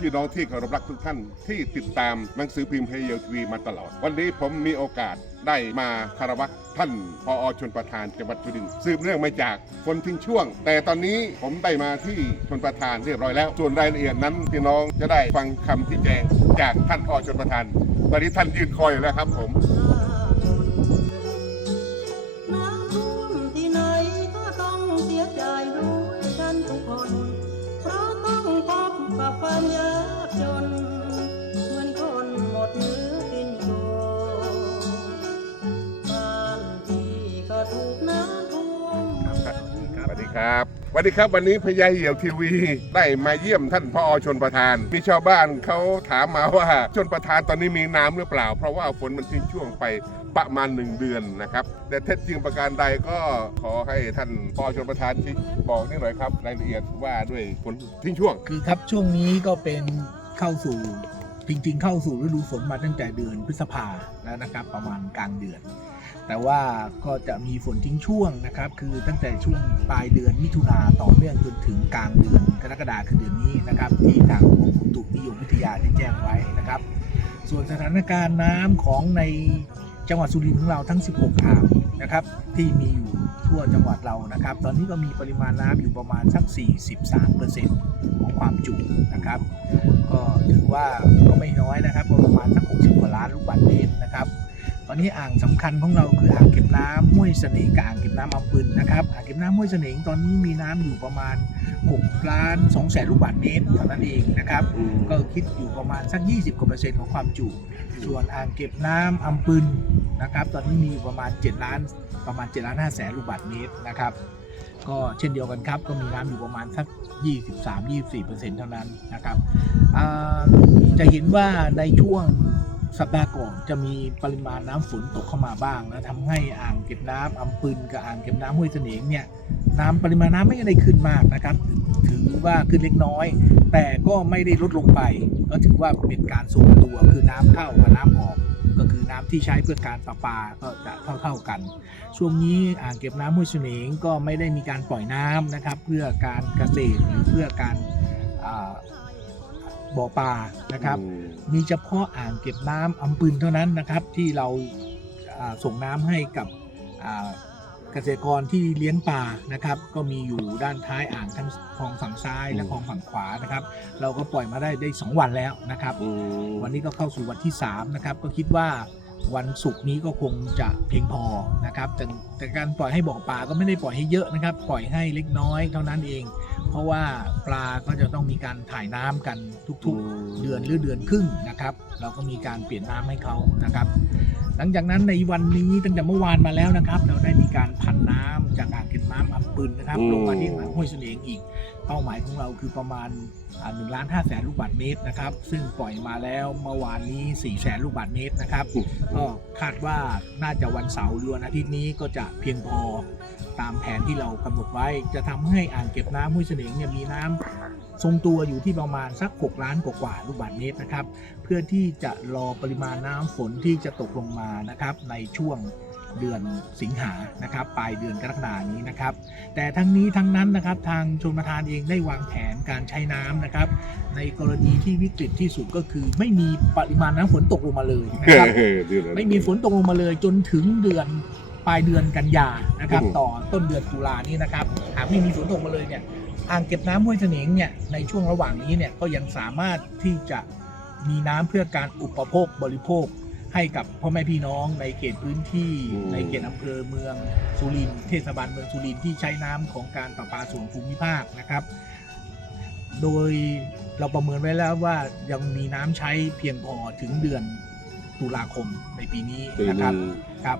พี่น้องที่เคารพรักทุกท่านที่ติดตามหนังสือพิมพ์เพย์ทีวีมาตลอด วันนี้ผมมีโอกาสได้มาคารวะท่านพออชนประธานจังหวัดสุรินทร์สืบเรื่องมาจากคนทิ้งช่วง แต่ตอนนี้ผมได้มาที่ชนประธานเรียบร้อยแล้ว ส่วนรายละเอียดนั้นพี่น้องจะได้ฟังคำที่แจงจากท่านพอชนประธานตอนนี้ท่านยืนคอยอยู่แล้วครับผม วัสดีครับวันนี้พญาเหี่ยวทีวีได้มาเยี่ยมท่านพ่อชนประธาน มีชาวบ้านเขาถามมาว่าชนประธานตอนนี้มีน้ำหรือเปล่า เพราะว่าฝนมันทิ้งช่วงไปประมาณหนึ่งเดือนนะครับ แต่เท็จจริงประการใดก็ขอให้ท่านพ่อชนประธานชี้บอกนิดหน่อยครับรายละเอียดว่าด้วยฝนทิ้งช่วง คือครับช่วงนี้ก็เป็นเข้าสู่ จริงๆ เข้าสู่ฤดูฝนมาตั้งแต่เดือนพฤษภาแล้วนะครับ ประมาณกลางเดือน แต่ว่าก็จะมีฝนทิ้งช่วงนะครับ คือตั้งแต่ช่วงปลายเดือนมิถุนาต่อเนื่องจนถึงกลางเดือนกรกฎาคมคือเดือนนี้นะครับ ที่ทางกรมอุตุนิยมวิทยาได้แจ้งไว้นะครับ ส่วนสถานการณ์น้ำของในจังหวัดสุรินทร์ของเราทั้ง 16 อ่าง นะครับที่มีอยู่ทั่วจังหวัดเรานะครับ ตอนนี้ก็มีปริมาณน้ำอยู่ประมาณสัก 43%ของความจุนะครับ ก็ถือว่าก็ไม่น้อยนะครับประมาณสัก 60 กว่าล้านลูกบาศก์เมตรนะครับ ตอนนี้อ่างสำคัญของเราคืออ่างเก็บน้ำห้วยเสน่ห์กับอ่างเก็บน้ำอำปืนนะครับอ่างเก็บน้ำห้วยเสน่ห์ตอนนี้มีน้ำอยู่ประมาณ 6 ล้าน2แสนลูกบาศก์เมตรเท่านั้นเองนะครับ ก็คิดอยู่ประมาณสัก 20กว่าเปอร์เซ็นต์ของความจุ ส่วนอ่างเก็บน้ำอำปืน นะครับ ตอนนี้มีประมาณ 7 ล้านประมาณ7ล้าน5แสนลูกบาศก์เมตรนะครับ ก็เช่นเดียวกันครับ ก็มีน้ำอยู่ประมาณสัก 23-24เปอร์เซ็นต์เท่านั้นนะครับจะเห็นว่าในช่วงสัปดาห์ก่อนจะมีปริมาณน้ำฝนตกเข้ามาบ้างนะทำให้อ่างเก็บน้ำอำปืนกับอ่างเก็บน้ำห้วยเสนงเนี่ยน้ำปริมาณน้ำไม่ได้ขึ้นมากนะครับ ถือว่าขึ้นเล็กน้อย แต่ก็ไม่ได้ลดลงไป ก็ถือว่าเป็นการทรงตัวคือน้ำเข้ากับน้ำออก ก็คือน้ำที่ใช้เพื่อการประปาก็จะเท่า ๆกัน ช่วงนี้อ่างเก็บน้ำห้วยเสนงก็ไม่ได้มีการปล่อยน้ำนะครับ เพื่อการเกษตรหรือเพื่อการอ่าบ่อปลานะครับ มีเฉพาะอ่างเก็บน้ำอำปืนเท่านั้นนะครับ ที่เราอ่าส่งน้ำให้กับอ่า เกษตรกรที่เลี้ยงปลานะครับ ก็มีอยู่ด้านท้ายอ่างทั้งคลองฝั่งซ้ายและคลองฝั่งขวานะครับ เราก็ปล่อยมาได้ได้ 2 วันแล้วนะครับ วันนี้ก็เข้าสู่วันที่3นะครับก็คิดว่าวันศุกร์นี้ก็คงจะเพียงพอนะครับแต่แต่การปล่อยให้บ่อปลาก็ไม่ได้ปล่อยให้เยอะนะครับ ปล่อยให้เล็กน้อยเท่านั้นเอง เพราะว่าปลาก็จะต้องมีการถ่ายน้ำกันทุกๆ เดือนหรือเดือนครึ่งนะครับ เราก็มีการเปลี่ยนน้ำให้เขานะครับ หลังจากนั้นในวันนี้ตั้งแต่เมื่อวานมาแล้วนะครับ เราได้มีการผันน้ำจากอ่างเก็บน้ำอำปืนนะครับอืมลงมาที่อ่างห้วยเสนงอีก เป้าหมายของเราคือประมาณหนึ่งล้านห้าแสนลูกบาศก์เมตรนะครับ ซึ่งปล่อยมาแล้วเมื่อวานนี้4ี่แสนลูกบาศก์เมตรนะครับก็คาดว่าน่าจะวันเสาร์หรือวันอาทิตย์นี้ก็จะเพียงพอตามแผนที่เรากำหนดไว้ จะทำให้อ่างเก็บน้ำห้วยเสนงเนี่ยมีน้ำ ทรงตัวอยู่ที่ประมาณสัก 6 ล้านกว่าลูกบาศก์เมตรนะครับ เพื่อที่จะรอปริมาณน้ำฝนที่จะตกลงมานะครับในช่วงเดือนสิงหานะครับปลายเดือนกรกฎานี้นะครับ แต่ทั้งนี้ทั้งนั้นนะครับทางชนประทานเองได้วางแผนการใช้น้ำนะครับ ในกรณีที่วิกฤตที่สุดก็คือ ไม่มีปริมาณน้ำฝนตกลงมาเลยนะครับไม่มีฝนตกลงมาเลยจนถึงเดือนปลายเดือนกันยานะครับ ต่อต้นเดือนตุลานี้นะครับหากไม่มีฝนตกมาเลยเนี่ย อ่างเก็บน้ำห้วยเสนงเนี่ยในช่วงระหว่างนี้เนี่ยก็ยังสามารถที่จะมีน้ำเพื่อการอุปโภคบริโภค ให้กับพ่อแม่พี่น้องในเขตพื้นที่ อืม ในเขตอำเภอเมืองสุรินทร์เทศบาลเมืองสุรินทร์ที่ใช้น้ำของการประปาส่วนภูมิภาคนะครับ โดยเราประเมินไว้แล้วว่ายังมีน้ำใช้เพียงพอถึงเดือนตุลาคมในปีนี้นะครับครับ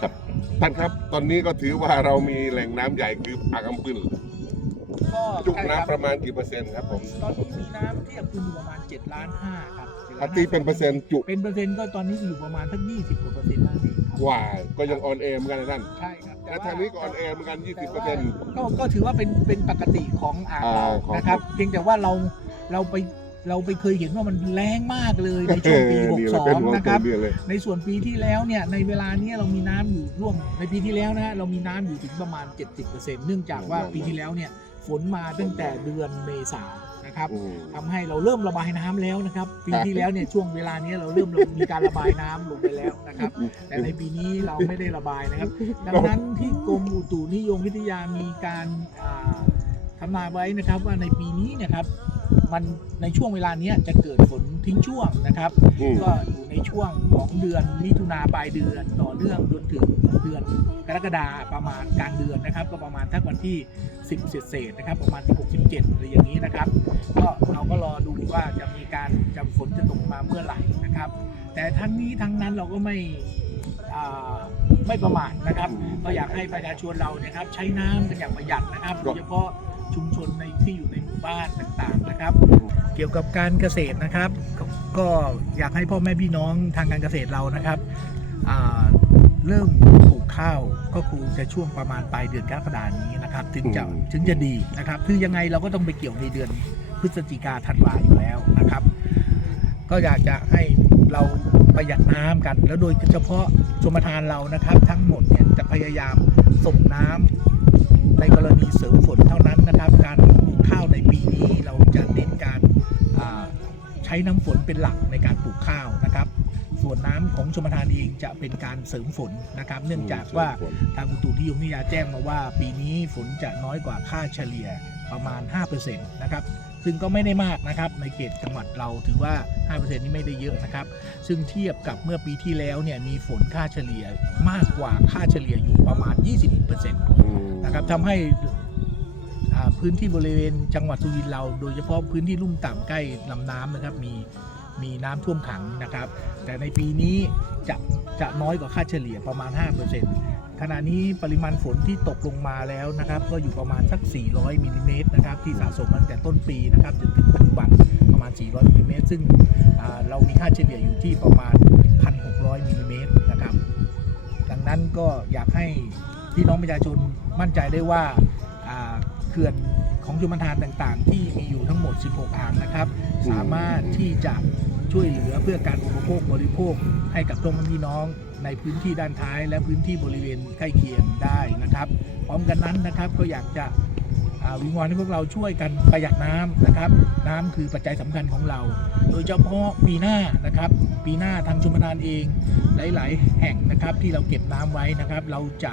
ครับ ท่านครับ ตอนนี้ก็ถือว่าเรามีแหล่งน้ำใหญ่คืออ่างอำปืน ก็จุใช่ครับน้ำประมาณกี่เปอร์เซ็นต์ครับผมตอนนี้มีน้ำที่อำเภออยู่ประมาณ7ล้าน5ครับ7ล้ถ้าตีเป็นเปอร์เซ็นต์จุเป็นเปอร์เซ็นต์ก็ตอนนี้อยู่ประมาณสัก20กว่าเปอร์เซ็นต์นั่นเองครับกว่าก็ยังออนแอร์เหมือนกันนะท่านใช่ครับและทางนี้ก็ออนแอร์เหมือนกัน 20เปอร์เซ็นต์ ก็ก็ถือว่าเป็นเป็นปกติของอ่างเราอ่าของ นะครับ เพียงแต่ว่าเราเราไปเราไปเคยเห็นว่ามันแรงมากเลยในช่วงปี62นะครับเลย ในส่วนปีที่แล้วเนี่ยในเวลาเนี้ยเรามีน้ำอยู่ร่วมในปีที่แล้วนะฮะเรามีน้ำอยู่ถึงประมาณ 70%เนื่องจากว่าปีที่แล้วเนี่ย ฝนมาตั้งแต่เดือนเมษานะครับอืมทำให้เราเริ่มระบายน้ำแล้วนะครับปีครับที่แล้วเนี่ยช่วงเวลานี้เราเริ่มมีการระบายน้ำลงไปแล้วนะครับ แต่ในปีนี้เราไม่ได้ระบายนะครับ ดังนั้นที่กรมอุตุนิยมวิทยามีการอ่าทำนายไว้นะครับว่าในปีนี้นะครับ มันในช่วงเวลาเนี้ยจะเกิดฝนทิ้งช่วงนะครับ อืม ก็อยู่ในช่วงของเดือนมิถุนาปลายเดือนต่อเนื่องจนถึงเดือนกรกฎาประมาณกลางเดือนนะครับ ก็ประมาณทักวันที่ 10เศษๆนะครับประมาณ 16 17หรืออย่างนี้นะครับ ก็เราก็รอดูว่าจะมีการจะฝนจะตกมาเมื่อไหร่นะครับ แต่ทั้งนี้ทั้งนั้นเราก็ไม่อ่าไม่ประมาทนะครับ ก็อยากให้ประชาชนเราเนี่ยครับใช้น้ำกันอย่างประหยัดนะครับโดยเฉพาะชุมชนในที่อยู่ในหมู่ บ้านต่างๆนะครับ เกี่ยวกับการเกษตรนะครับกก็อยากให้พ่อแม่พี่น้องทางการเกษตรเรานะครับอ่าเริ่มปลูกข้าวก็คงจะช่วงประมาณปลายเดือนกรกฎานี้นะครับ ถึงจะอืมถึงจะดีนะครับ คือยังไงเราก็ต้องไปเกี่ยวในเดือนพฤศจิกาธันวาอยู่แล้วนะครับ ก็อยากจะให้เราประหยัดน้ำกัน แล้วโดยเฉพาะชมทานเรานะครับ ทั้งหมดเนี่ยจะพยายามส่งน้ำในกรณีเสริมฝนเท่านั้นนะครับ ใช้น้ำฝนเป็นหลักในการปลูกข้าวนะครับ ส่วนน้ำของชมทานเองจะเป็นการเสริมฝนนะครับ เนื่องจากว่าทางอุตุนิยมวิทยาแจ้งมาว่า ปีนี้ฝนจะน้อยกว่าค่าเฉลี่ยประมาณ 5%นะครับซึ่งก็ไม่ได้มากนะครับ ในเขตจังหวัดเราถือว่า 5%นี่ไม่ได้เยอะนะครับ ซึ่งเทียบกับเมื่อปีที่แล้วเนี่ยมีฝนค่าเฉลี่ยมากกว่าค่าเฉลี่ยอยู่ประมาณ 20%นะครับทำให้อ่า พื้นที่บริเวณจังหวัดสุรินทร์เรา โดยเฉพาะพื้นที่ลุ่มต่ำใกล้ลำน้ำนะครับมีมีน้ำท่วมขังนะครับ แต่ในปีนี้จะจะน้อยกว่าค่าเฉลี่ยประมาณ 5%ขณะนี้ปริมาณฝนที่ตกลงมาแล้วนะครับ ก็อยู่ประมาณสัก 400มิลลิเมตรนะครับที่สะสมตั้งแต่ต้นปีนะครับจนถึงปัจจุบันประมาณ 400มิลลิเมตรซึ่งเรามีค่าเฉลี่ยอยู่ที่ประมาณ 1,600มิลลิเมตรนะครับ ดังนั้นก็อยากให้พี่น้องประชาชนมั่นใจได้ว่า ขื่อนของชุมทานต่างๆ ที่มีอยู่ทั้งหมด 16 อ่างนะครับ สามารถที่จะช่วยเหลือเพื่อการอุปโภคบริโภคให้กับพ่อแม่พี่น้องในพื้นที่ด้านท้าย และพื้นที่บริเวณใกล้เคียงได้นะครับ พร้อมกันนั้นนะครับก็อยากจะวิงวอนให้พวกเราช่วยกันประหยัดน้ำนะครับ น้ำคือปัจจัยสำคัญของเรา โดยเฉพาะปีหน้านะครับ ปีหน้าทางชุมทานเองหลาย ๆ แห่งนะครับที่เราเก็บน้ำไว้นะครับ เราจะ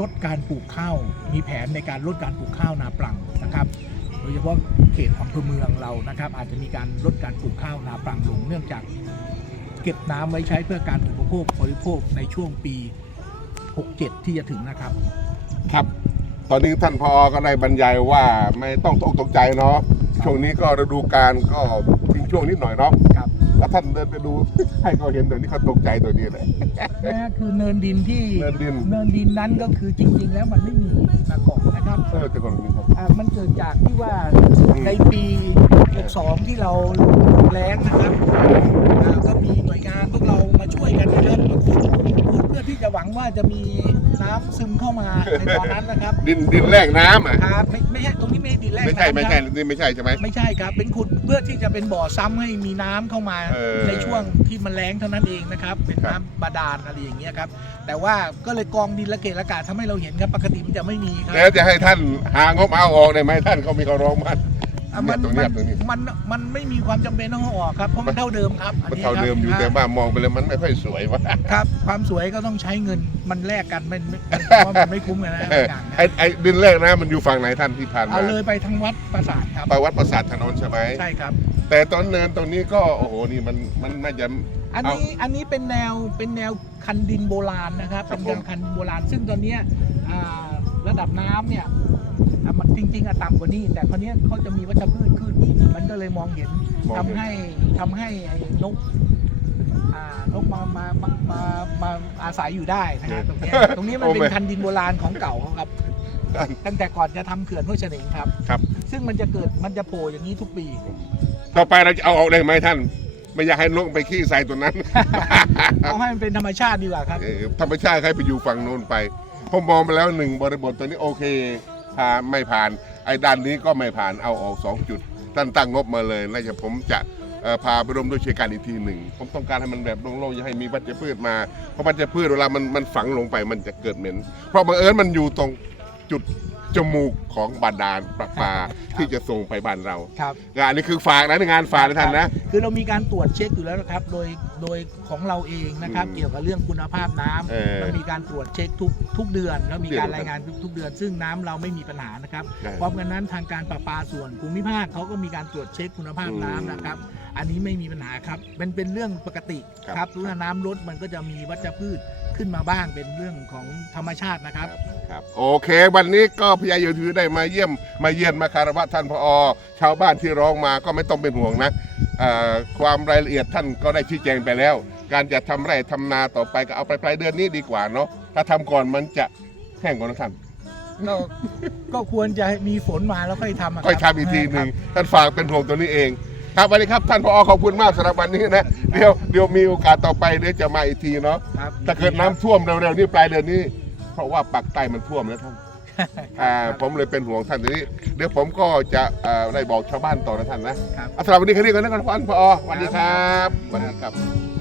ลดการปลูกข้าว มีแผนในการลดการปลูกข้าวนาปลังนะครับโดยเฉพาะเขตอำเภอเมืองเรานะครับ อาจจะมีการลดการปลูกข้าวนาปลังลงเนื่องจากเก็บน้ำไว้ใช้เพื่อการอุปโภคบริโภคในช่วงปี 67 ที่จะถึงนะครับ ครับ ตอนนี้ท่านพอก็ได้บรรยายว่าไม่ต้องตกตกใจเนาะช่วงนี้ก็ฤดูกาลก็ทิ้งช่วงนิดหน่อยเนาะครับ แล้วท่านเดินไปดูให้เขาเห็นตัวนี้เขาตกใจตัวนี้เลย นะฮะคือเนินดินที่เดินดิน เนินดินนั้นก็คือจริง ๆ แล้วมันไม่มีมาก่อนนะครับเออแต่ก่อนนี้ครับ อ่ามันเกิดจากที่ว่าในปี 62 ที่เราแล้งนะครับอ่าก็มีหน่วยงานพวก หวังว่าจะมีน้ำซึมเข้ามาในตอนนั้นนะครับดินดินแรกน้ำอะครับไม่ไม่ใช่ตรงนี้ไม่ใช่ดินแรกไม่ใช่น้ำไม่ใช่ครับนี่ไม่ใช่ใช่ไหม ไม่ใช่ครับ เป็นขุดเพื่อที่จะเป็นบ่อซ้ำให้มีน้ำเข้ามาเออในช่วงที่มันแล้งเท่านั้นเองนะครับ เป็นครับ น้ำบาดาลอะไรอย่างเงี้ยครับ แต่ว่าก็เลยกองดินละเกะละกาทำให้เราเห็นครับปกติมันจะไม่มีครัแล้วจะให้ท่านหางบเอาออกได้ไหมท่านเขามีเขาร้องมัน อะมันตรงเนี้มันยตรงนี้ มันมันไม่มีความจำเป็นต้องเอาออกครับเพราะมันเท่าเดิมครับอัมันนี้เท่าเดิมอยู่ครับแต่ว่ามองไปแล้วมันไม่ค่อยสวยวะครับ ความสวยก็ต้องใช้เงินมันแลกกันมันไม่เพราะว่ามันไม่คุ้มกันนะทุกอย่างนะไอ้ไอ้ดินแรกนะมันอยู่ฝั่งไหนท่านที่ผ่านเอามาเลยไปทางวัดปราสาทครับ ไปวัดประสาทถนนใช่ไหมใช่ครับ แต่ตอนเนินตรงนี้ก็โอ้โหนี่มันมันน่าจะ อันนี้อันนี้เป็นแนวเป็นแนวคันดินโบราณนะครับ ครัเป็บนแนวคันดินโบราณ ซึ่งตอนเนี้ยอ่าระดับน้ำเนี่ยอะ มันจริง ๆอะต่ำกว่านี้ แต่คราวเนี้ยเขาจะมีวัชพืชขึ้น มันก็เลยมองเห็นมองทำเห็น ให้ทำให้ไอ้นกอ่านกมามามามามาอาศัยอยู่ได้นะครับตรงเนี้ยตรงนี้มันเป็นคันดินโบราณของเก่าเขาครับ ตั้งแต่ก่อนจะทำเขื่อนห้วยเฉลิงครับ ครับ ซึ่งมันจะเกิดมันจะโผล่อย่างนี้ทุกปี ต่อไปเราจะเอาออกได้ไหมท่าน ไม่อยากให้นกไปขี้ใส่ตัวนั้น เอาให้มันเป็นธรรมชาติดีกว่าครับ เออธรรมชาติใครไปอยู่ฝั่งโน้นไป ผมมองไปแล้วหนึ่งบริบทตัวนี้โอเค ผ่าไม่ผ่าน ไอ้ด้านนี้ก็ไม่ผ่านเอาออกสองจุดท่านตั้งงบมาเลยแล้วจะผมจะพาไปร่วมด้วยช่วยกันอีกทีหนึ่ง ผมต้องการให้มันแบบโล่งๆอย่าให้มีวัชพืชมา เพราะวัชพืชเวลามันมันฝังลงไปมันจะเกิดเหม็น เพราะบังเอิญมันอยู่ตรงจุด จมูกของบาดาลประปาที่จะส่งไปบ้านเราครับ งานนี้คือฝากนะงานฝากนะท่านนะ คือเรามีการตรวจเช็คอยู่แล้วนะครับ โดยโดยของเราเองนะครับ อืมเกี่ยวกับเรื่องคุณภาพน้ำเออเรามีการตรวจเช็คทุกทุกเดือนแล้วมีเดือนการรายงานทุกทุกเดือน ซึ่งน้ำเราไม่มีปัญหานะครับเออพร้อมกันนั้นทางการประปาส่วนภูมิภาคเขาก็มีการตรวจเช็คคุณภาพน้ำนะครับ อันนี้ไม่มีปัญหาครับเป็นเป็นเรื่องปกติครับ ครับทุกน้ำลดมันก็จะมีวัชพืช ขึ้นมาบ้างเป็นเรื่องของธรรมชาตินะครับ ครับโอเค วันนี้ก็พยายถือได้มาเยี่ยมมาเยี่ยนมาคารวะท่านพอชาวบ้านที่ร้องมาก็ไม่ต้องเป็นห่วงนะเอ่อความรายละเอียดท่านก็ได้ชี้แจงไปแล้ว การจะทำไร่ทำนาต่อไปก็เอาไปปลายเดือนนี้ดีกว่าเนาะถ้าทำก่อนมันจะแห้งก่อนนะท่าน ก็ก็ควรจะมีฝนมาแล้วค่อยทำะรับ ค่อยทำอีกทีหนึ่งท่านฝากเป็นห่วงตัวนี้เอง ครับวันนี้ครับท่านพอขอบคุณมากสำหรับวันนี้นะเดี๋ยวเดี๋ยวมีโอกาสต่อไปเดี๋ยวจะมาอีกทีเนาะครับถ้าเกิดน้ำท่วมเร็วๆนี่ปลายเดือนนี้ เพราะว่าปากใต้มันท่วมนะท่านอ่าผมเลยเป็นห่วงท่านทีนี้เดี๋ยวผมก็จะเอ่อได้บอกชาวบ้านต่อนะท่านนะครับ เอาสำหรับวันนี้แค่นี้ก่อนนะครับท่านพอสวัสดีครับสวัสดีครับ